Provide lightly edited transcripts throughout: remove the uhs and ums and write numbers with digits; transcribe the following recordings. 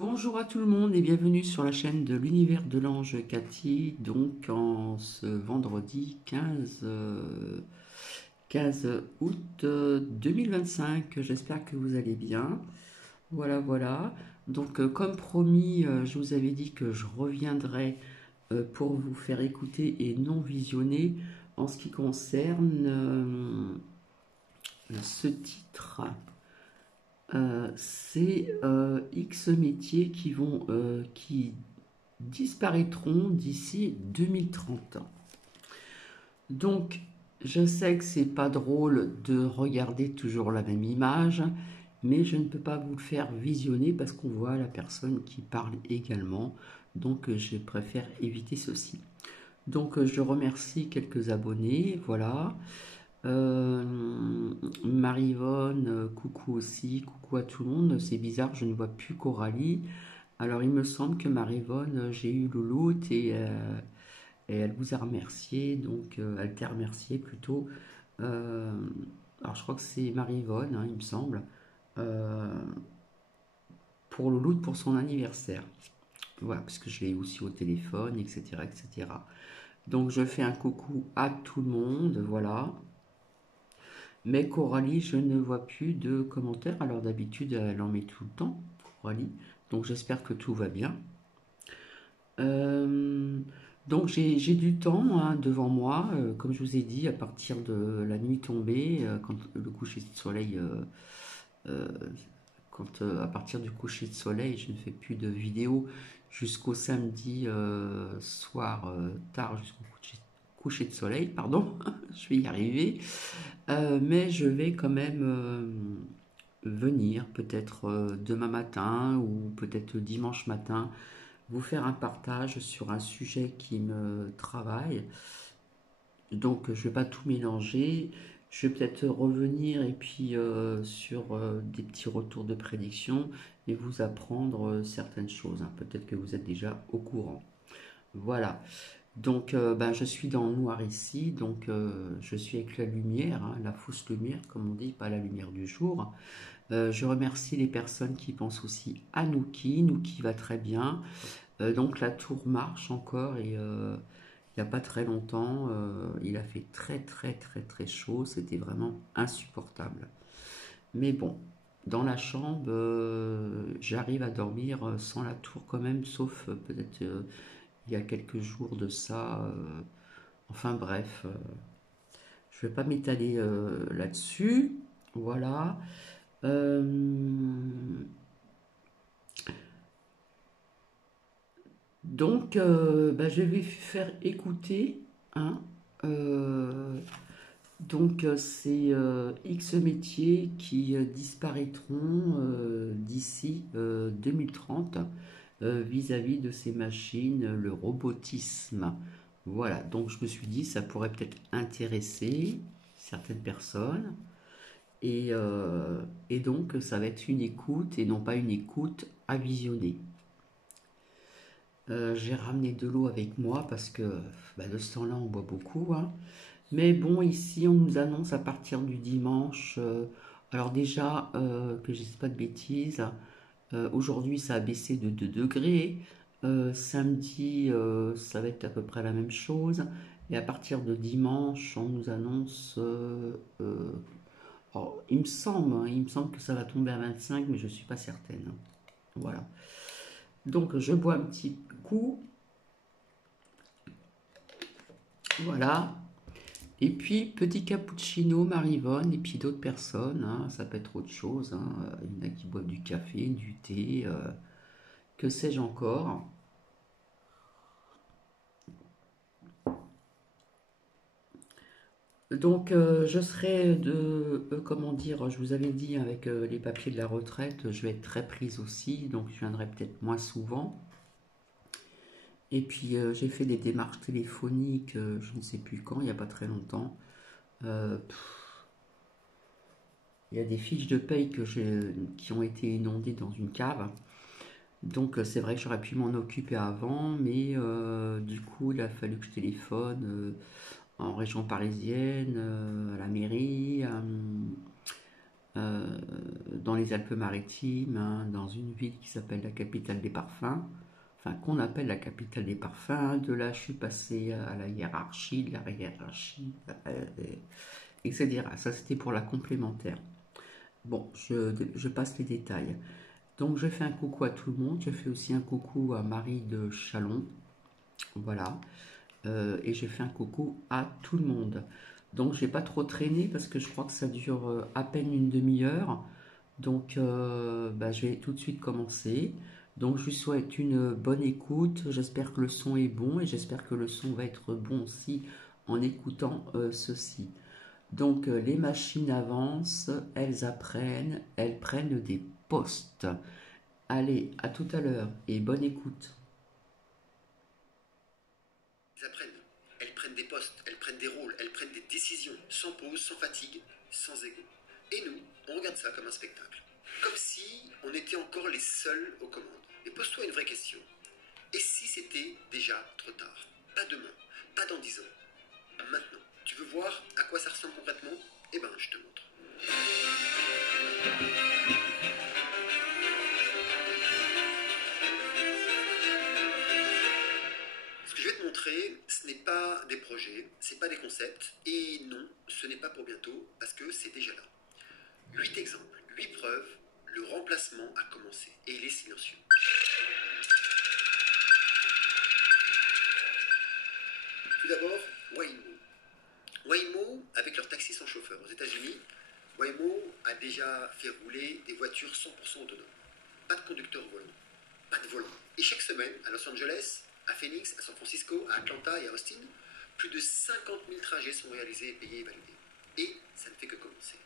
Bonjour à tout le monde et bienvenue sur la chaîne de l'univers de l'ange Cathy, donc en ce vendredi 15 août 2025. J'espère que vous allez bien. Voilà, voilà. Donc comme promis, je vous avais dit que je reviendrai pour vous faire écouter et non visionner en ce qui concerne ce titre. C'est X métiers qui disparaîtront d'ici 2030. Donc, je sais que c'est pas drôle de regarder toujours la même image, mais je ne peux pas vous le faire visionner parce qu'on voit la personne qui parle également. Donc, je préfère éviter ceci. Donc, je remercie quelques abonnés, voilà. Marivonne, coucou aussi, coucou à tout le monde. C'est bizarre, je ne vois plus Coralie. Alors, il me semble que Marivonne, j'ai eu Louloute et elle vous a remercié, donc elle t'a remercié plutôt. Euh, alors, je crois que c'est Marivonne, hein, il me semble, euh, pour Louloute pour son anniversaire. Voilà, parce que je l'ai aussi au téléphone, etc., etc. Donc, je fais un coucou à tout le monde, voilà. Mais Coralie, je ne vois plus de commentaires. Alors d'habitude, elle en met tout le temps, Coralie. Donc j'espère que tout va bien. Euh, donc j'ai du temps hein, devant moi, comme je vous ai dit, à partir de la nuit tombée, quand le coucher de soleil, euh, à partir du coucher de soleil, je ne fais plus de vidéos jusqu'au samedi soir tard, jusqu'au coucher de soleil, pardon, je vais y arriver. Mais je vais quand même venir, peut-être demain matin ou peut-être dimanche matin, vous faire un partage sur un sujet qui me travaille. Donc je ne vais pas tout mélanger. Je vais peut-être revenir et puis sur des petits retours de prédiction et vous apprendre certaines choses, hein. Peut-être que vous êtes déjà au courant. Voilà. Donc, ben, je suis dans le noir ici, donc je suis avec la lumière, hein, la fausse lumière, comme on dit, pas la lumière du jour. Je remercie les personnes qui pensent aussi à Nuki. Nuki va très bien. Donc, la tour marche encore et il n'y a pas très longtemps, il a fait très, très, très, très chaud. C'était vraiment insupportable. Mais bon, dans la chambre, j'arrive à dormir sans la tour quand même, sauf peut-être il y a quelques jours de ça. Enfin bref, je ne vais pas m'étaler là-dessus. Voilà. Euh, donc, bah, je vais faire écouter. Hein, euh, donc, c'est X métiers qui disparaîtront d'ici 2030 vis-à-vis de ces machines, le robotisme. Voilà, donc je me suis dit, ça pourrait peut-être intéresser certaines personnes. Et donc, ça va être une écoute et non pas une écoute à visionner. J'ai ramené de l'eau avec moi parce que bah, de ce temps-là, on boit beaucoup, hein. Mais bon, ici, on nous annonce à partir du dimanche. Alors déjà, que je ne dise pas de bêtises, aujourd'hui, ça a baissé de 2 degrés. Samedi, ça va être à peu près la même chose. Et à partir de dimanche, on nous annonce... alors, il me semble, hein, il me semble que ça va tomber à 25, mais je ne suis pas certaine. Voilà. Donc, je bois un petit coup. Voilà. Et puis, petit cappuccino, Marivonne, et puis d'autres personnes, hein, ça peut être autre chose, hein. Il y en a qui boivent du café, du thé, que sais-je encore. Donc, je serai comment dire, je vous avais dit avec les papiers de la retraite, je vais être très prise aussi, donc je viendrai peut-être moins souvent. Et puis, j'ai fait des démarches téléphoniques, je ne sais plus quand, il n'y a pas très longtemps. Euh, il y a des fiches de paye qui ont été inondées dans une cave. Donc c'est vrai que j'aurais pu m'en occuper avant, mais du coup il a fallu que je téléphone en région parisienne, à la mairie, euh, dans les Alpes-Maritimes, hein, dans une ville qui s'appelle la capitale des parfums, enfin qu'on appelle la capitale des parfums. Hein. De là, je suis passé à la hiérarchie, de la hiérarchie, etc. Ça, c'était pour la complémentaire. Bon, je passe les détails. Donc, je fais un coucou à tout le monde. Je fais aussi un coucou à Marie de Chalon. Voilà. Et j'ai fait un coucou à tout le monde. Donc, j'ai pas trop traîné parce que je crois que ça dure à peine une demi-heure. Donc, bah, je vais tout de suite commencer. Donc, je vous souhaite une bonne écoute. J'espère que le son est bon et j'espère que le son va être bon aussi en écoutant ceci. Donc, les machines avancent, elles apprennent, elles prennent des postes. Allez, à tout à l'heure et bonne écoute. Elles apprennent, elles prennent des postes, elles prennent des rôles, elles prennent des décisions, sans pause, sans fatigue, sans ego. Et nous, on regarde ça comme un spectacle. Comme si on était encore les seuls aux commandes. Mais pose-toi une vraie question. Et si c'était déjà trop tard? Pas demain, pas dans 10 ans. Maintenant. Tu veux voir à quoi ça ressemble concrètement? Eh ben, je te montre. Ce que je vais te montrer, ce n'est pas des projets, ce n'est pas des concepts, et non, ce n'est pas pour bientôt, parce que c'est déjà là. 8 exemples, 8 preuves, le remplacement a commencé, et il est silencieux. Tout d'abord, Waymo. Waymo, avec leur taxi sans chauffeur aux États-Unis, Waymo a déjà fait rouler des voitures 100% autonomes. Pas de conducteur au volant, pas de volant. Et chaque semaine, à Los Angeles, à Phoenix, à San Francisco, à Atlanta et à Austin, plus de 50 000 trajets sont réalisés, payés et validés. Et ça ne fait que commencer.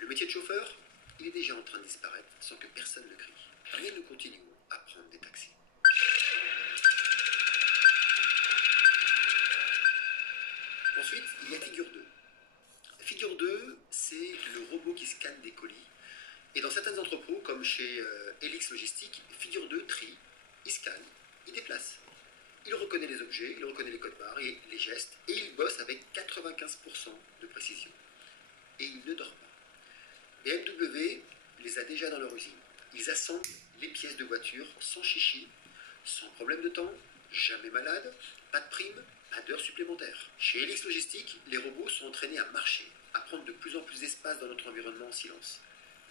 Le métier de chauffeur, il est déjà en train de disparaître sans que personne ne crie. Mais nous continuons à prendre des taxis. Ensuite, il y a Figure 2. Figure 2, c'est le robot qui scanne des colis. Et dans certains entrepôts, comme chez Helix Logistique, Figure 2 trie, il scanne, il déplace. Il reconnaît les objets, il reconnaît les codes barres et les gestes, et il bosse avec 95% de précision. Et il ne dort pas. BMW les a déjà dans leur usine. Ils assemblent les pièces de voiture sans chichi, sans problème de temps, jamais malade, pas de prime, pas d'heures supplémentaires. Chez Helix Logistique, les robots sont entraînés à marcher, à prendre de plus en plus d'espace dans notre environnement en silence.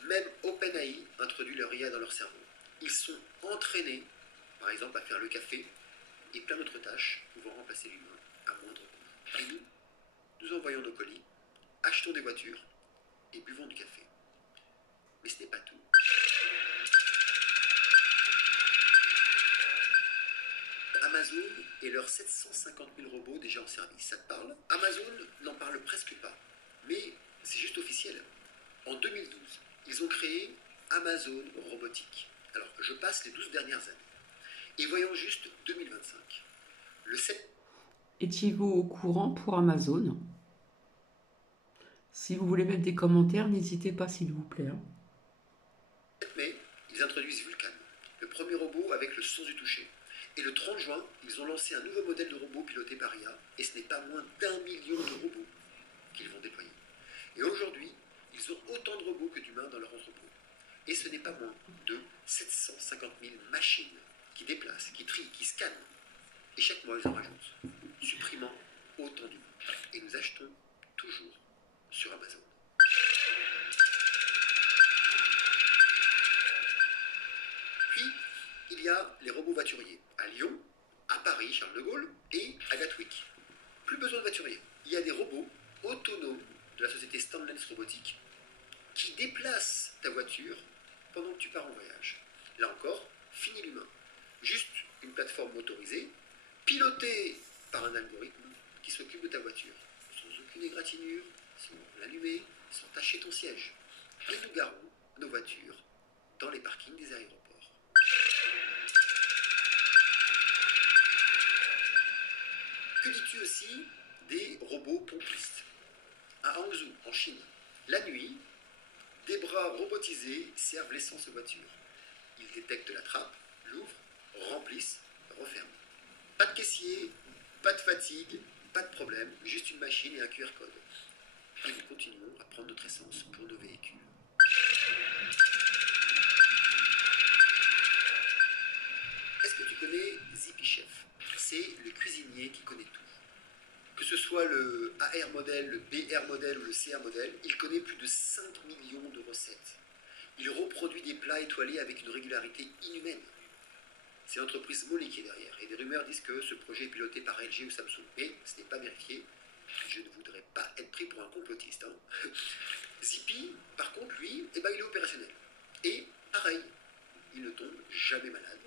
Même OpenAI introduit leur IA dans leur cerveau. Ils sont entraînés, par exemple, à faire le café et plein d'autres tâches pouvant remplacer l'humain à moindre coût. Et nous, nous envoyons nos colis, achetons des voitures et buvons du café. Mais ce n'est pas tout. Amazon et leurs 750 000 robots déjà en service. Ça te parle? Amazon n'en parle presque pas, mais c'est juste officiel. En 2012, ils ont créé Amazon Robotique. Alors, je passe les 12 dernières années. Et voyons juste 2025. Le 7 Étiez-vous au courant pour Amazon? Si vous voulez mettre des commentaires, n'hésitez pas s'il vous plaît. Hein. mai, ils introduisent Vulcan, le premier robot avec le sens du toucher. Et le 30 juin, ils ont lancé un nouveau modèle de robot piloté par IA, et ce n'est pas moins d'1 million de robots qu'ils vont déployer. Et aujourd'hui, ils ont autant de robots que d'humains dans leur entrepôt. Et ce n'est pas moins de 750 000 machines qui déplacent, qui trient, qui scannent. Et chaque mois, ils en rajoutent, supprimant autant d'humains. Et nous achetons toujours sur Amazon. Puis, il y a les robots voituriers à Lyon, à Paris, Charles de Gaulle et à Gatwick. Plus besoin de voituriers. Il y a des robots autonomes de la société Stanless Robotique qui déplacent ta voiture pendant que tu pars en voyage. Là encore, fini l'humain. Juste une plateforme motorisée, pilotée par un algorithme qui s'occupe de ta voiture, sans aucune égratignure, sans l'allumer, sans tacher ton siège. Et nous garons nos voitures dans les parkings des aéroports. Que dis-tu aussi des robots pompistes? À Hangzhou, en Chine, la nuit, des bras robotisés servent l'essence aux voitures. Ils détectent la trappe, l'ouvrent, remplissent, referment. Pas de caissier, pas de fatigue, pas de problème, juste une machine et un QR code. Et nous continuons à prendre notre essence pour nos véhicules. tu connais Zippy Chef. C'est le cuisinier qui connaît tout. Que ce soit le AR modèle, le BR modèle ou le CR modèle, il connaît plus de 5 millions de recettes. Il reproduit des plats étoilés avec une régularité inhumaine. C'est l'entreprise Molly qui est derrière, et des rumeurs disent que ce projet est piloté par LG ou Samsung. Mais ce n'est pas vérifié. Je ne voudrais pas être pris pour un complotiste. Zippy, par contre, lui, il est opérationnel. Et pareil, il ne tombe jamais malade,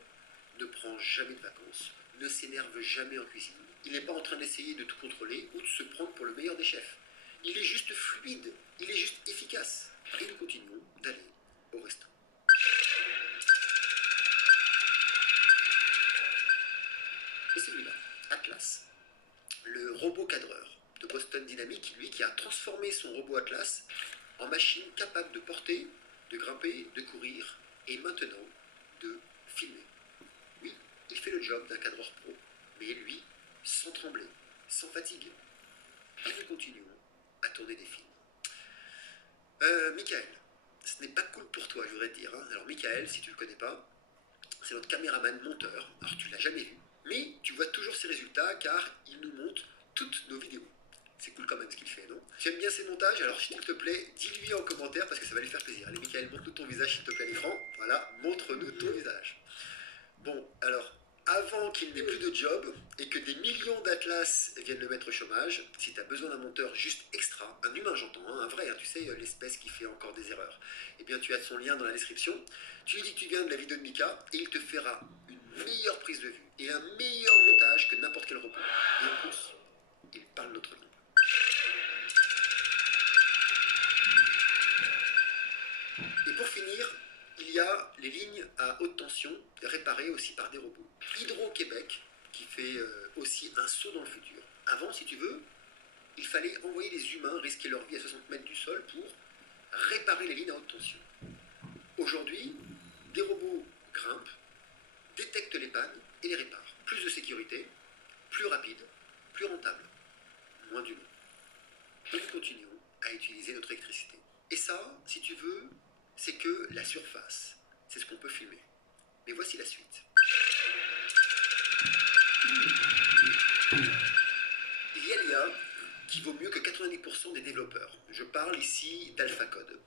ne prend jamais de vacances, ne s'énerve jamais en cuisine. Il n'est pas en train d'essayer de tout contrôler ou de se prendre pour le meilleur des chefs. Il est juste fluide, il est juste efficace. Et nous continuons d'aller au resto. Et celui-là, Atlas, le robot cadreur de Boston Dynamics, lui qui a transformé son robot Atlas en machine capable de porter, de grimper, de courir et maintenant de filmer. Oui, il fait le job d'un cadreur pro, mais lui, sans trembler, sans fatigue. Et nous continuons à tourner des films. Michael, ce n'est pas cool pour toi, je voudrais te dire. Alors Michael, si tu ne le connais pas, c'est notre caméraman monteur. Alors tu ne l'as jamais vu, mais tu vois toujours ses résultats car il nous monte toutes nos vidéos. C'est cool quand même ce qu'il fait, non? Tu aimes bien ses montages? Alors s'il te plaît, dis-lui en commentaire parce que ça va lui faire plaisir. Allez Michael, montre-nous ton visage s'il te plaît à l'écran. Voilà, montre-nous ton visage. Bon, alors, avant qu'il n'ait plus de job et que des millions d'Atlas viennent le mettre au chômage, si tu as besoin d'un monteur juste extra, un humain j'entends, un vrai, tu sais, l'espèce qui fait encore des erreurs, eh bien tu as son lien dans la description, tu lui dis que tu viens de la vidéo de Mika et il te fera une meilleure prise de vue et un meilleur montage que n'importe quel robot. Et en plus, il parle notre langue. Et pour finir, il y a les lignes à haute tension réparées aussi par des robots. Hydro-Québec, qui fait aussi un saut dans le futur. Avant, si tu veux, il fallait envoyer les humains risquer leur vie à 60 mètres du sol pour réparer les lignes à haute tension. Aujourd'hui, des robots grimpent, détectent les pannes et les réparent. Plus de sécurité, plus rapide, plus rentable, moins d'humains. Et nous continuons à utiliser notre électricité. Et ça, si tu veux, c'est que la surface. C'est ce qu'on peut filmer. Mais voici la suite. Il y a l'IA qui vaut mieux que 90% des développeurs. Je parle ici d'AlphaCode.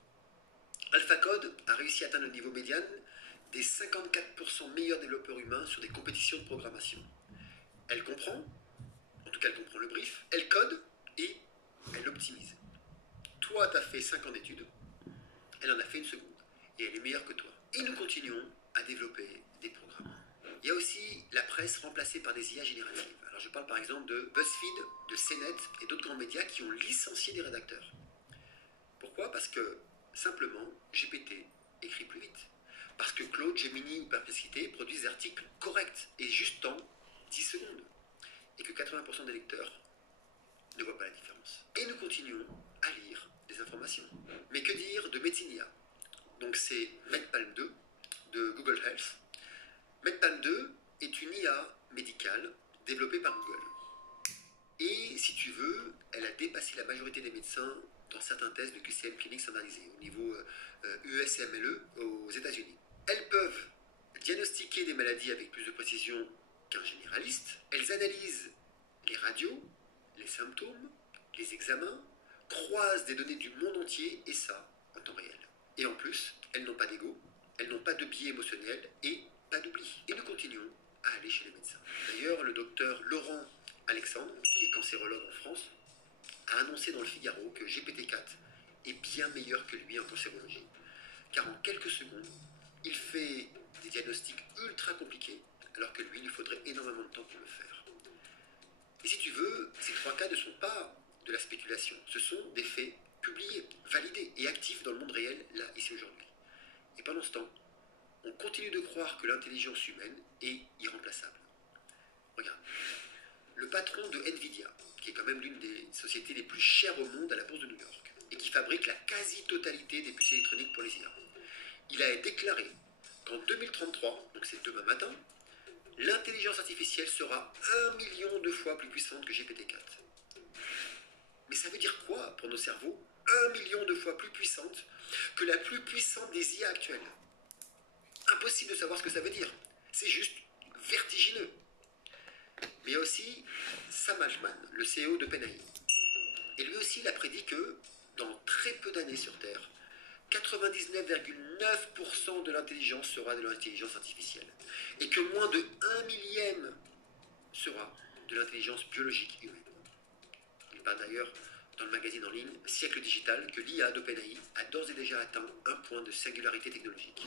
AlphaCode a réussi à atteindre le niveau médian des 54% meilleurs développeurs humains sur des compétitions de programmation. Elle comprend, en tout cas elle comprend le brief, elle code et elle optimise. Toi, tu as fait 5 ans d'études, elle en a fait une seconde. Et elle est meilleure que toi. Et nous continuons à développer des programmes. Il y a aussi la presse remplacée par des IA génératives. Alors je parle par exemple de BuzzFeed, de CNET et d'autres grands médias qui ont licencié des rédacteurs. Pourquoi? Parce que simplement GPT écrit plus vite. Parce que Claude, Gemini ou Perplexité produisent des articles corrects et juste en 10 secondes. Et que 80% des lecteurs ne voient pas la différence. Et nous continuons à lire des informations. Mais que dire de médecine IA? Donc c'est MedPalm 2 de Google Health. MedPalm 2 est une IA médicale développée par Google. Et si tu veux, elle a dépassé la majorité des médecins dans certains tests de QCM clinique standardisés au niveau USMLE aux États-Unis. Elles peuvent diagnostiquer des maladies avec plus de précision qu'un généraliste. Elles analysent les radios, les symptômes, les examens, croisent des données du monde entier et ça en temps réel. Et en plus, elles n'ont pas d'ego, elles n'ont pas de biais émotionnel et pas d'oubli. Et nous continuons à aller chez les médecins. D'ailleurs, le docteur Laurent Alexandre, qui est cancérologue en France, a annoncé dans le Figaro que GPT-4 est bien meilleur que lui en cancérologie. Car en quelques secondes, il fait des diagnostics ultra compliqués, alors que lui, il lui faudrait énormément de temps pour le faire. Et si tu veux, ces 3 cas ne sont pas de la spéculation, ce sont des faits publiés, validés et actifs dans le monde réel, là, ici, aujourd'hui. Et pendant ce temps, on continue de croire que l'intelligence humaine est irremplaçable. Regarde, le patron de Nvidia, qui est quand même l'une des sociétés les plus chères au monde à la bourse de New York, et qui fabrique la quasi-totalité des puces électroniques pour les IA, il a déclaré qu'en 2033, donc c'est demain matin, l'intelligence artificielle sera 1 million de fois plus puissante que GPT-4. Mais ça veut dire quoi pour nos cerveaux? 1 million de fois plus puissante que la plus puissante des IA actuelles. Impossible de savoir ce que ça veut dire. C'est juste vertigineux. Mais il y a aussi Sam Altman, le CEO d'OpenAI. Et lui aussi, il a prédit que dans très peu d'années sur Terre, 99,9% de l'intelligence sera de l'intelligence artificielle. Et que moins de 1 millième sera de l'intelligence biologique humaine. Il parle d'ailleurs dans le magazine en ligne Siècle Digital que l'IA d'OpenAI a d'ores et déjà atteint un point de singularité technologique.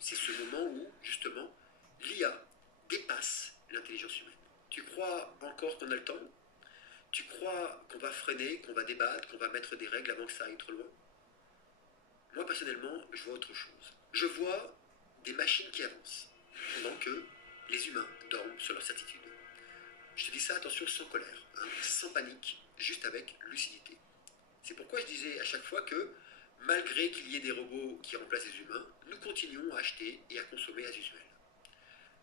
C'est ce moment où, justement, l'IA dépasse l'intelligence humaine. Tu crois encore qu'on a le temps? Tu crois qu'on va freiner, qu'on va débattre, qu'on va mettre des règles avant que ça aille trop loin? Moi, personnellement, je vois autre chose. Je vois des machines qui avancent, pendant que les humains dorment sur leur certitude. Je te dis ça, attention, sans colère, hein, sans panique, juste avec lucidité. C'est pourquoi je disais à chaque fois que, malgré qu'il y ait des robots qui remplacent les humains, nous continuons à acheter et à consommer as usual.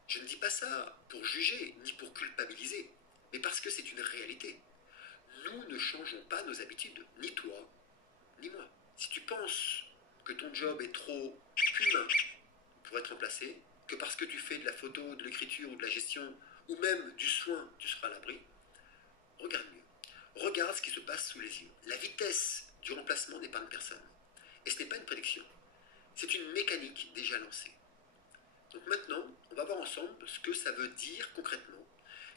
Je ne dis pas ça pour juger, ni pour culpabiliser, mais parce que c'est une réalité. Nous ne changeons pas nos habitudes, ni toi, ni moi. Si tu penses que ton job est trop humain pour être remplacé, que parce que tu fais de la photo, de l'écriture ou de la gestion, ou même du soin, tu seras à l'abri, regarde mieux. Regarde ce qui se passe sous les yeux. La vitesse du remplacement n'est pas une personne. Et ce n'est pas une prédiction. C'est une mécanique déjà lancée. Donc maintenant, on va voir ensemble ce que ça veut dire concrètement.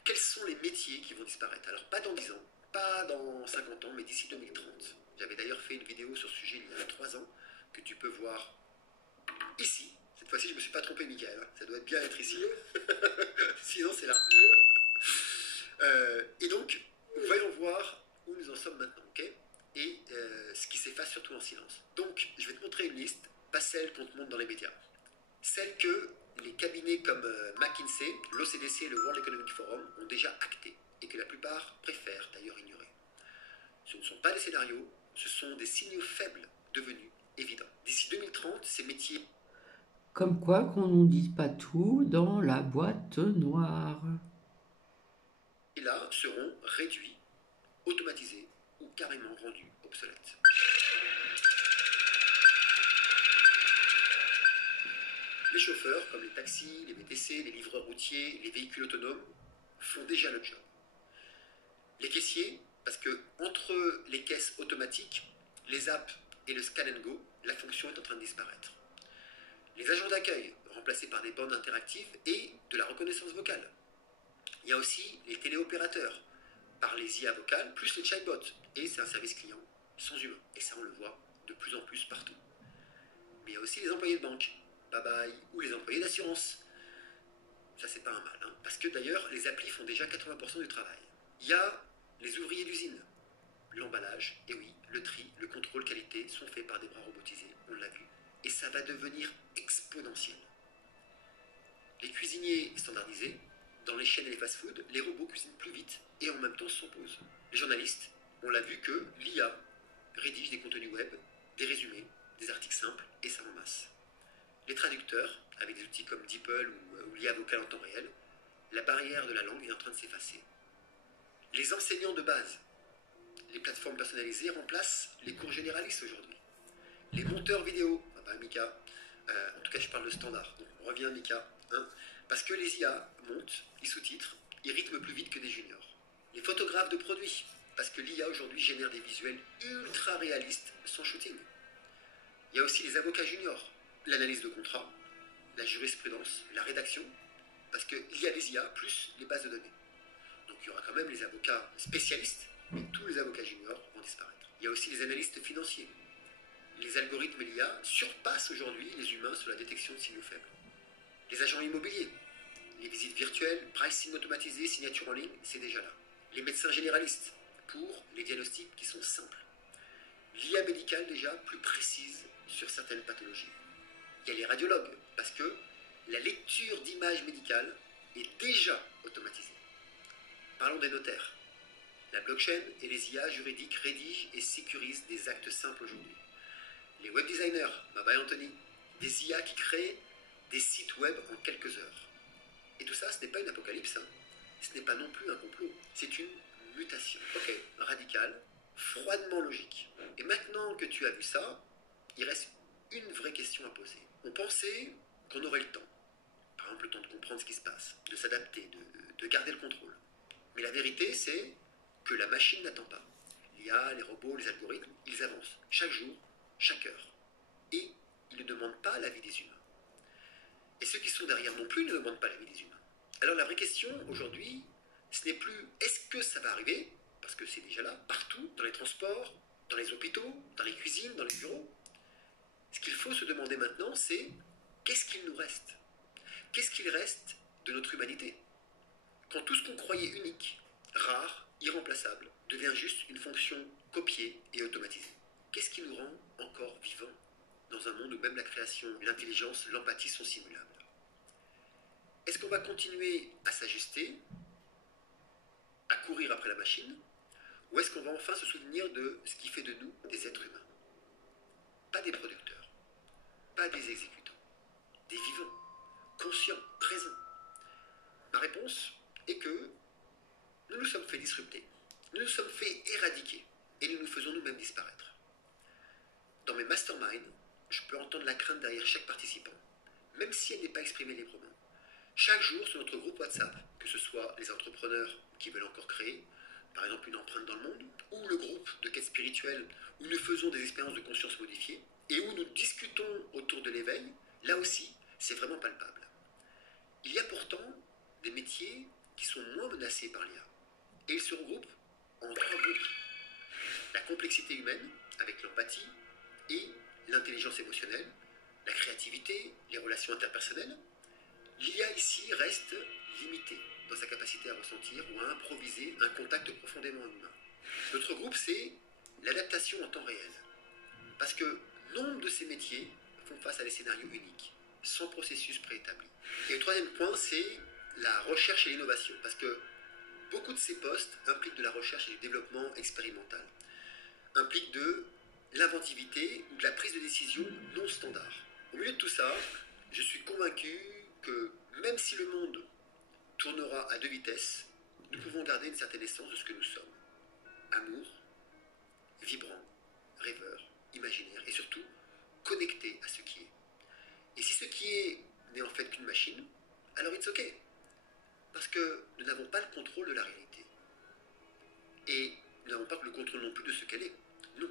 Quels sont les métiers qui vont disparaître? Alors pas dans 10 ans, pas dans 50 ans, mais d'ici 2030. J'avais d'ailleurs fait une vidéo sur ce sujet il y a 3 ans, que tu peux voir ici. Cette fois-ci, je ne me suis pas trompé, Michael. Ça doit bien être ici. Sinon, c'est là. Et donc, voyons voir où nous en sommes maintenant, ok? Et ce qui s'efface surtout en silence. Donc, je vais te montrer une liste, pas celle qu'on te montre dans les médias. Celle que les cabinets comme McKinsey, l'OCDC et le World Economic Forum ont déjà actée, et que la plupart préfèrent d'ailleurs ignorer. Ce ne sont pas des scénarios, ce sont des signaux faibles devenus évidents. D'ici 2030, ces métiers... Comme quoi qu'on ne dit pas tout dans la boîte noire. là seront réduits, automatisés ou carrément rendus obsolètes. Les chauffeurs, comme les taxis, les VTC, les livreurs routiers, les véhicules autonomes, font déjà le job. Les caissiers, parce que entre les caisses automatiques, les apps et le scan and go, la fonction est en train de disparaître. Les agents d'accueil, remplacés par des bandes interactives et de la reconnaissance vocale. Il y a aussi les téléopérateurs, par les IA vocales, plus les chatbots. Et c'est un service client sans humain. Et ça, on le voit de plus en plus partout. Mais il y a aussi les employés de banque, bye bye, ou les employés d'assurance. Ça, c'est pas un mal, hein, parce que d'ailleurs, les applis font déjà 80% du travail. Il y a les ouvriers d'usine, l'emballage, et oui, le tri, le contrôle qualité sont faits par des bras robotisés, on l'a vu. Et ça va devenir exponentiel. Les cuisiniers standardisés, dans les chaînes et les fast-foods, les robots cuisinent plus vite et en même temps sans pause. Les journalistes, on l'a vu que l'IA rédige des contenus web, des résumés, des articles simples et ça en masse. Les traducteurs, avec des outils comme DeepL ou l'IA vocale en temps réel, la barrière de la langue est en train de s'effacer. Les enseignants de base, les plateformes personnalisées remplacent les cours généralistes aujourd'hui. Les monteurs vidéo, Mika, en tout cas je parle de standard, donc on revient Mika, hein, parce que les IA montent, ils sous-titrent, ils rythment plus vite que des juniors. Les photographes de produits, parce que l'IA aujourd'hui génère des visuels ultra réalistes sans shooting. Il y a aussi les avocats juniors, l'analyse de contrat, la jurisprudence, la rédaction, parce qu'il y a les IA plus les bases de données. Donc il y aura quand même les avocats spécialistes, mais tous les avocats juniors vont disparaître. Il y a aussi les analystes financiers. Les algorithmes et l'IA surpassent aujourd'hui les humains sur la détection de signaux faibles. Les agents immobiliers, les visites virtuelles, pricing automatisé, signature en ligne, c'est déjà là. Les médecins généralistes, pour les diagnostics qui sont simples. L'IA médicale déjà plus précise sur certaines pathologies. Il y a les radiologues, parce que la lecture d'images médicales est déjà automatisée. Parlons des notaires. La blockchain et les IA juridiques rédigent et sécurisent des actes simples aujourd'hui. Les web designers, bye Anthony, des IA qui créent des sites web en quelques heures. Et tout ça, ce n'est pas une apocalypse, hein. Ce n'est pas non plus un complot, c'est une mutation. Ok, radicale, froidement logique. Et maintenant que tu as vu ça, il reste une vraie question à poser. On pensait qu'on aurait le temps. par exemple le temps de comprendre ce qui se passe, de s'adapter, de garder le contrôle. Mais la vérité, c'est que la machine n'attend pas. L'IA, les robots, les algorithmes, ils avancent chaque jour, chaque heure. Et ils ne demandent pas l'avis des humains. Et ceux qui sont derrière non plus ne demandent pas l'avis des humains. Alors la vraie question aujourd'hui, ce n'est plus est-ce que ça va arriver, parce que c'est déjà là, partout, dans les transports, dans les hôpitaux, dans les cuisines, dans les bureaux. Ce qu'il faut se demander maintenant, c'est qu'est-ce qu'il nous reste? Qu'est-ce qu'il reste de notre humanité? Quand tout ce qu'on croyait unique, rare, irremplaçable, devient juste une fonction copiée et automatisée. Qu'est-ce qui nous rend encore vivants dans un monde où même la création, l'intelligence, l'empathie sont simulables? Est-ce qu'on va continuer à s'ajuster, à courir après la machine, ou est-ce qu'on va enfin se souvenir de ce qui fait de nous des êtres humains? Pas des producteurs, pas des exécutants, des vivants, conscients, présents. Ma réponse est que nous nous sommes fait disrupter, nous nous sommes fait éradiquer, et nous nous faisons nous-mêmes disparaître. Dans mes masterminds, je peux entendre la crainte derrière chaque participant, même si elle n'est pas exprimée librement. Chaque jour sur notre groupe WhatsApp, que ce soit les entrepreneurs qui veulent encore créer, par exemple une empreinte dans le monde, ou le groupe de quête spirituelle où nous faisons des expériences de conscience modifiées, et où nous discutons autour de l'éveil, là aussi, c'est vraiment palpable. Il y a pourtant des métiers qui sont moins menacés par l'IA, et ils se regroupent en 3 groupes. La complexité humaine, avec l'empathie, et l'intelligence émotionnelle, la créativité, les relations interpersonnelles. L'IA ici reste limitée dans sa capacité à ressentir ou à improviser un contact profondément humain. L'autre groupe, c'est l'adaptation en temps réel. Parce que nombre de ces métiers font face à des scénarios uniques, sans processus préétabli. Et le troisième point, c'est la recherche et l'innovation. Parce que beaucoup de ces postes impliquent de la recherche et du développement expérimental, impliquent de l'inventivité ou de la prise de décision non standard. Au milieu de tout ça, je suis convaincu que même si le monde tournera à 2 vitesses, nous pouvons garder une certaine essence de ce que nous sommes. Amour, vibrant, rêveur, imaginaire et surtout connecté à ce qui est. Et si ce qui est n'est en fait qu'une machine, alors it's ok. Parce que nous n'avons pas le contrôle de la réalité. Et nous n'avons pas le contrôle non plus de ce qu'elle est. Non.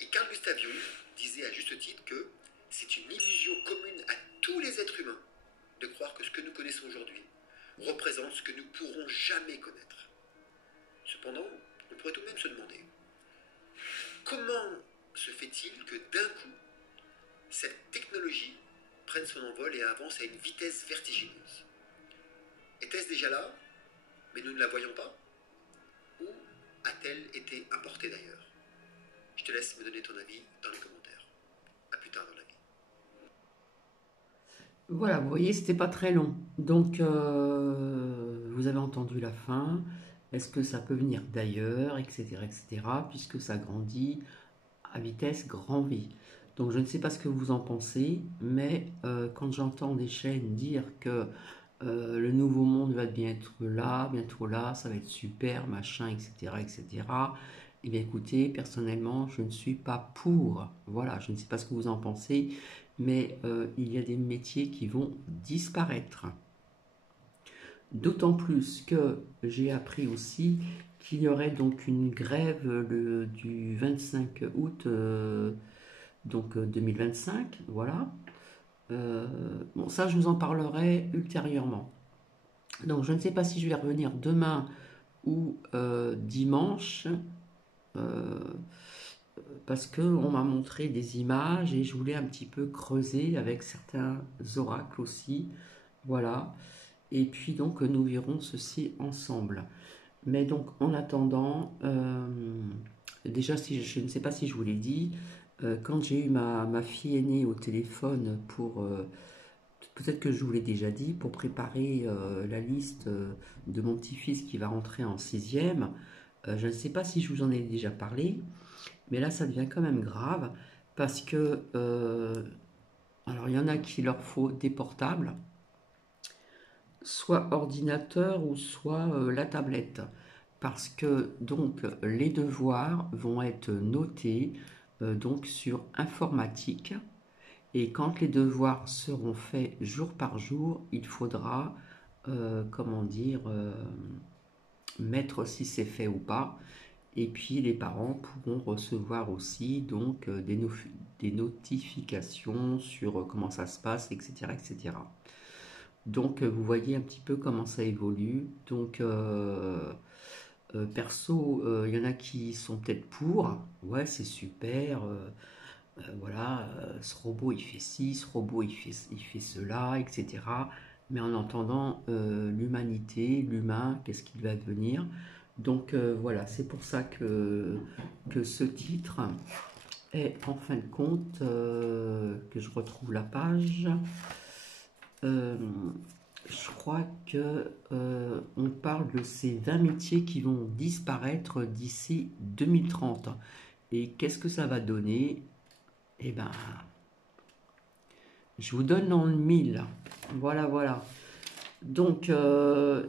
Et Carl Gustav Jung disait à juste titre que c'est une illusion commune à tous les êtres humains de croire que ce que nous connaissons aujourd'hui représente ce que nous pourrons jamais connaître. Cependant, on pourrait tout de même se demander comment se fait-il que d'un coup, cette technologie prenne son envol et avance à une vitesse vertigineuse? Était-ce déjà là, mais nous ne la voyons pas? Ou a-t-elle été importée d'ailleurs? Je te laisse me donner ton avis dans les commentaires. À plus tard dans la vie. Voilà, vous voyez, c'était pas très long. Donc, vous avez entendu la fin. Est-ce que ça peut venir d'ailleurs, etc., etc., puisque ça grandit à vitesse grand V. Donc, je ne sais pas ce que vous en pensez, mais quand j'entends des chaînes dire que le nouveau monde va bientôt là, ça va être super, machin, etc., etc., eh bien, écoutez, personnellement, je ne suis pas pour. Voilà, je ne sais pas ce que vous en pensez, mais il y a des métiers qui vont disparaître. D'autant plus que j'ai appris aussi qu'il y aurait donc une grève du 25 août donc 2025, voilà. Bon, ça, je vous en parlerai ultérieurement. Donc, je ne sais pas si je vais revenir demain ou dimanche, parce qu'on m'a montré des images et je voulais un petit peu creuser avec certains oracles aussi, voilà. Et puis donc nous verrons ceci ensemble. Mais donc en attendant, déjà si je ne sais pas si je vous l'ai dit, quand j'ai eu ma fille aînée au téléphone pour, peut-être que je vous l'ai déjà dit, pour préparer la liste de mon petit-fils qui va rentrer en 6e, je ne sais pas si je vous en ai déjà parlé, mais là ça devient quand même grave parce que, alors il y en a qui leur faut des portables, soit ordinateur ou soit la tablette. Parce que donc les devoirs vont être notés donc sur informatique Et quand les devoirs seront faits jour par jour, il faudra, comment dire, mettre si c'est fait ou pas. Et puis les parents pourront recevoir aussi donc des notifications sur comment ça se passe, etc., etc. Donc vous voyez un petit peu comment ça évolue. Donc perso, il y en a qui sont peut-être pour. Ouais, c'est super. Voilà, ce robot il fait ci, ce robot il fait cela, etc. Mais en entendant l'humanité, l'humain, qu'est-ce qu'il va devenir. Donc voilà, c'est pour ça que ce titre est en fin de compte, que je retrouve la page. Euh, je crois que on parle de ces 20 métiers qui vont disparaître d'ici 2030. Et qu'est-ce que ça va donner? Eh ben, je vous donne dans le mille. Voilà, voilà. Donc,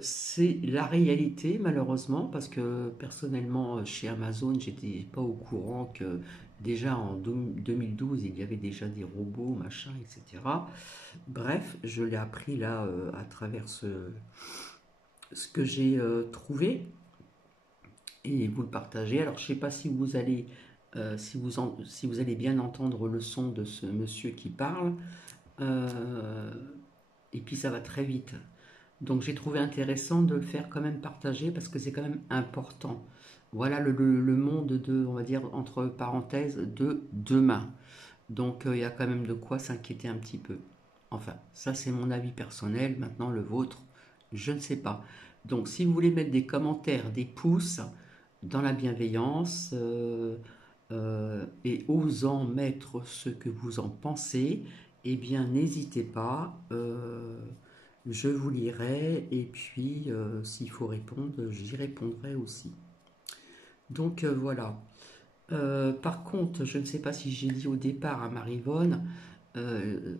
c'est la réalité, malheureusement, parce que personnellement, chez Amazon, j'étais pas au courant que déjà en 2012, il y avait déjà des robots, machin, etc. Bref, je l'ai appris là à travers ce que j'ai trouvé et vous le partagez. Alors, je sais pas si vous allez, si vous allez bien entendre le son de ce monsieur qui parle. Euh, et puis ça va très vite. Donc j'ai trouvé intéressant de le faire quand même partager parce que c'est quand même important. Voilà le monde de, on va dire, entre parenthèses, de demain. Donc il y a quand même de quoi s'inquiéter un petit peu. Enfin, ça c'est mon avis personnel. Maintenant le vôtre, je ne sais pas. Donc si vous voulez mettre des commentaires, des pouces dans la bienveillance et osant mettre ce que vous en pensez, eh bien n'hésitez pas. Je vous lirai et puis s'il faut répondre, j'y répondrai aussi. Donc voilà. Par contre, je ne sais pas si j'ai dit au départ à Marivonne, euh,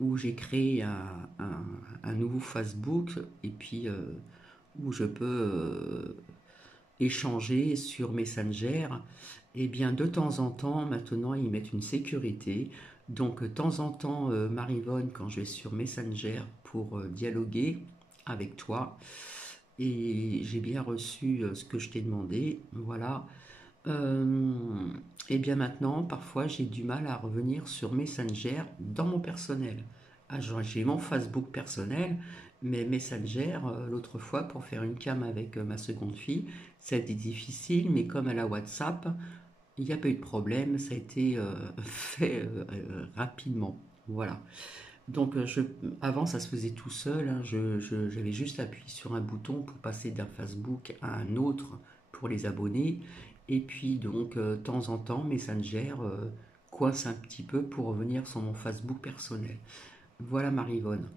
où j'ai créé un nouveau Facebook et puis où je peux échanger sur Messenger. Et bien de temps en temps, maintenant, ils mettent une sécurité. Donc de temps en temps, Marivonne, quand je vais sur Messenger pour dialoguer avec toi, et j'ai bien reçu ce que je t'ai demandé, voilà. Euh, et bien maintenant, parfois, j'ai du mal à revenir sur Messenger dans mon personnel. Ah, j'ai mon Facebook personnel, mais Messenger, l'autre fois, pour faire une cam avec ma seconde fille, ça a été difficile, mais comme elle a WhatsApp, il n'y a pas eu de problème, ça a été fait rapidement. Voilà. Donc, avant, ça se faisait tout seul, hein. J'avais juste appuyé sur un bouton pour passer d'un Facebook à un autre pour les abonnés. Et puis, donc, de temps en temps, Messenger coince un petit peu pour revenir sur mon Facebook personnel. Voilà Marivonne.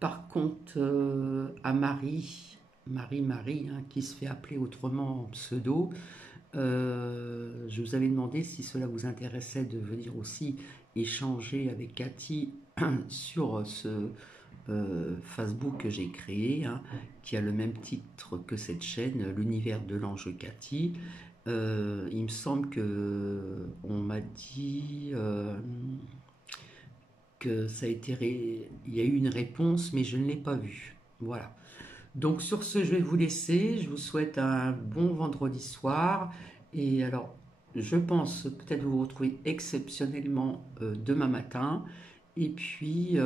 Par contre, à Marie, hein, qui se fait appeler autrement en pseudo, je vous avais demandé si cela vous intéressait de venir aussi échanger avec Cathy sur ce Facebook que j'ai créé, hein, qui a le même titre que cette chaîne, l'univers de l'ange Cathy. Il me semble que on m'a dit que ça a été, il y a eu une réponse, mais je ne l'ai pas vue. Voilà. Donc sur ce, je vais vous laisser. Je vous souhaite un bon vendredi soir. Et alors, je pense peut-être vous retrouver exceptionnellement demain matin. Et puis,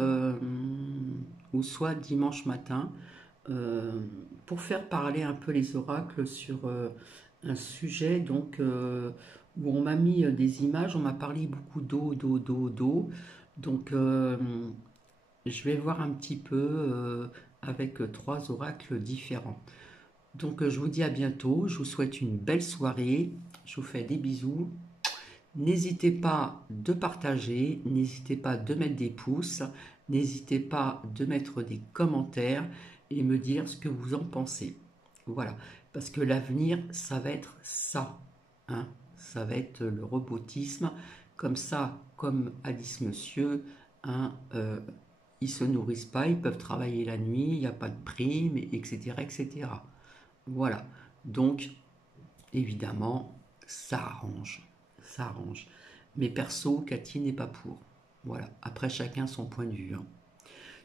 ou soit dimanche matin, euh, pour faire parler un peu les oracles sur un sujet donc, où on m'a mis des images. On m'a parlé beaucoup d'eau, d'eau, d'eau, d'eau. Donc, je vais voir un petit peu avec trois oracles différents. Donc je vous dis à bientôt, je vous souhaite une belle soirée, je vous fais des bisous. N'hésitez pas de partager, n'hésitez pas de mettre des pouces, n'hésitez pas de mettre des commentaires et me dire ce que vous en pensez. Voilà, parce que l'avenir, ça va être ça, hein. Ça va être le robotisme, comme ça, comme a dit ce monsieur, hein, ils se nourrissent pas, ils peuvent travailler la nuit, il n'y a pas de prime, etc., etc. Voilà. Donc, évidemment, ça arrange. Ça arrange. Mais perso, Cathy n'est pas pour. Voilà, après chacun son point de vue, hein.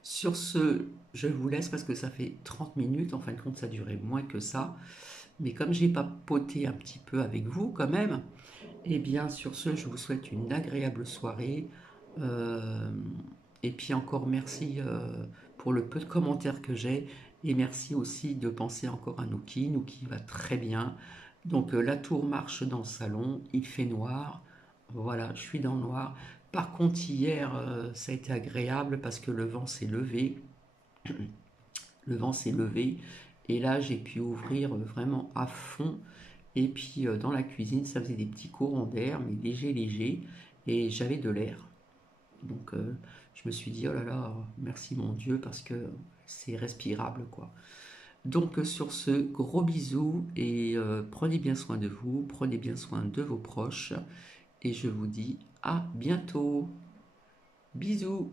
Sur ce, je vous laisse parce que ça fait 30 minutes, en fin de compte ça durait moins que ça. Mais comme j'ai papoté un petit peu avec vous quand même, et bien sur ce, je vous souhaite une agréable soirée. Euh, et puis encore merci pour le peu de commentaires que j'ai. Et merci aussi de penser encore à Nouki. Nouki va très bien. Donc la tour marche dans le salon, il fait noir. Voilà, je suis dans le noir. Par contre, hier, ça a été agréable parce que le vent s'est levé. Le vent s'est levé. Et là, j'ai pu ouvrir vraiment à fond. Et puis dans la cuisine, ça faisait des petits courants d'air, mais légers, légers. Et j'avais de l'air. Donc je me suis dit, oh là là, merci mon Dieu, parce que c'est respirable, quoi. Donc sur ce, gros bisous et prenez bien soin de vous, prenez bien soin de vos proches. Et je vous dis à bientôt. Bisous.